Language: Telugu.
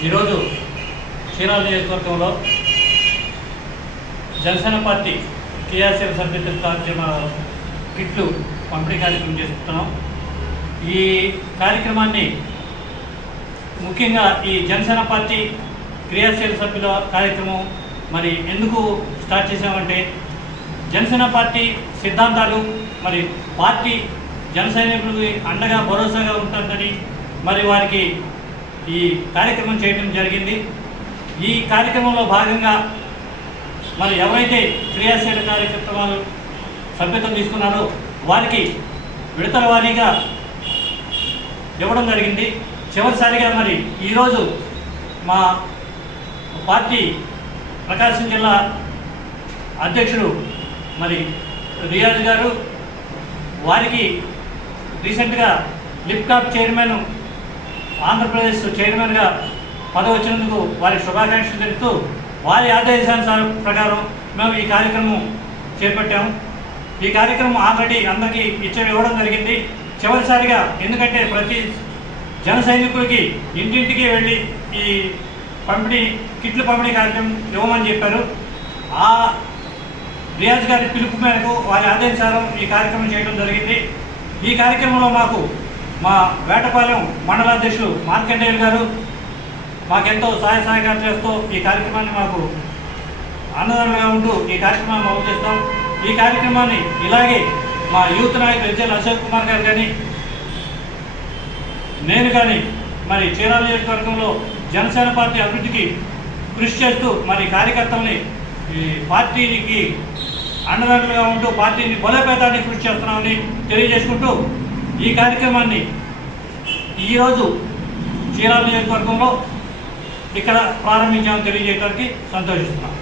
చీరాల నియోజకవర్గంలో జనసేన పార్టీ క్రియాశీల సభ్యత కార్యక్రమ కిట్లు పంపిణీ కార్యక్రమం చేస్తున్నాం. ఈ కార్యక్రమాన్ని ముఖ్యంగా ఈ జనసేన పార్టీ క్రియాశీల సభ్యుల కార్యక్రమం మరి ఎందుకు స్టార్ట్ చేసామంటే జనసేన పార్టీ సిద్ధాంతాలు మరి పార్టీ జనసైనికులకి అండగా భరోసాగా ఉంటుందని మరి వారికి ఈ కార్యక్రమం చేయడం జరిగింది. ఈ కార్యక్రమంలో భాగంగా మరి ఎవరైతే క్రియాశీల కార్యక్రమాలు సభ్యత్వం తీసుకున్నారో వారికి విడతల వారీగా ఇవ్వడం జరిగింది. చివరిసారిగా మరి ఈరోజు మా పార్టీ ప్రకాశం జిల్లా అధ్యక్షుడు మరి రియాజ్ గారు వారికి రీసెంట్గా లిప్కాప్ చైర్మన్ ఆంధ్రప్రదేశ్ చైర్మన్గా పదవి వచ్చినందుకు వారికి శుభాకాంక్షలు తెలుపుతూ వారి ఆదేశానుసారం ప్రకారం మేము ఈ కార్యక్రమం చేపట్టాము. ఈ కార్యక్రమం ఆల్రెడీ అందరికీ ఇచ్చే ఇవ్వడం జరిగింది. చివరిసారిగా ఎందుకంటే ప్రతి జన సైనికులకి ఇంటింటికి వెళ్ళి ఈ పంపిణీ కిట్లు పంపిణీ కార్యక్రమం ఇవ్వమని చెప్పారు. ఆ రియాజ్ గారి పిలుపు మేరకు వారి ఆదేశారం ఈ కార్యక్రమం చేయడం జరిగింది. ఈ కార్యక్రమంలో మాకు మా వేటపాలెం మండల అధ్యక్షులు మార్కండేయులు గారు మాకెంతో సహాయ సహకారం చేస్తూ ఈ కార్యక్రమాన్ని మాకు ఆనందంగా ఉంటూ ఈ కార్యక్రమాన్ని అమలు చేస్తాం. ఈ కార్యక్రమాన్ని ఇలాగే మా యూత్ నాయకులు ఎజ్జల్ అశోక్ కుమార్ గారు కానీ నేను కానీ మరి చీరాల నియోజకవర్గంలో జనసేన పార్టీ అభివృద్ధికి కృషి చేస్తూ మరి కార్యకర్తల్ని ఈ పార్టీకి అండదండలుగా ఉంటూ పార్టీని బలోపేతానికి కృషి చేస్తున్నామని తెలియజేసుకుంటూ ఈ కార్యక్రమాన్ని ఈరోజు చీరాల నియోజకవర్గంలో ఇక్కడ ప్రారంభించామని తెలియజేయడానికి సంతోషిస్తున్నాం.